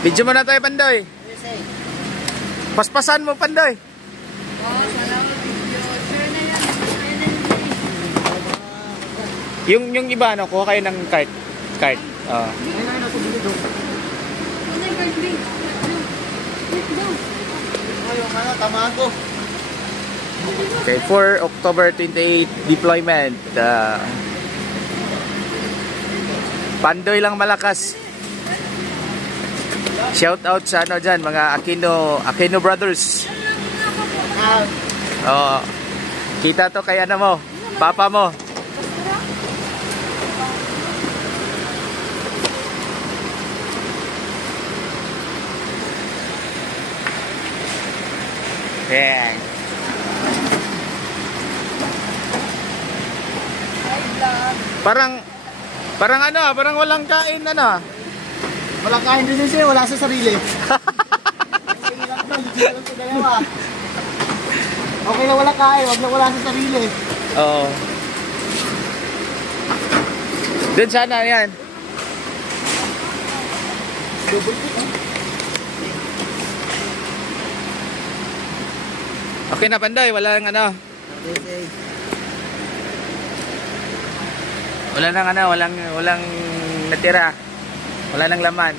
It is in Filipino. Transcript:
Video mo na tayo, Pandoy. Paspasan mo, Pandoy. Yung iba, ano, kuha kayo ng cart. Okay, for October 28 deployment. Pandoy lang malakas. Shout out sa ano dyan, mga Aquino brothers. Oh, kita to kay ano mo, papa mo. Yeah. Parang ano, parang walang kain ano. Walang kain din siya, wala sa sarili. Okay na wala kain, wag na wala sa sarili. Oo. Doon sana yan. Okay na, Pandoy, walang ano. Walang natira. Wala nang laman.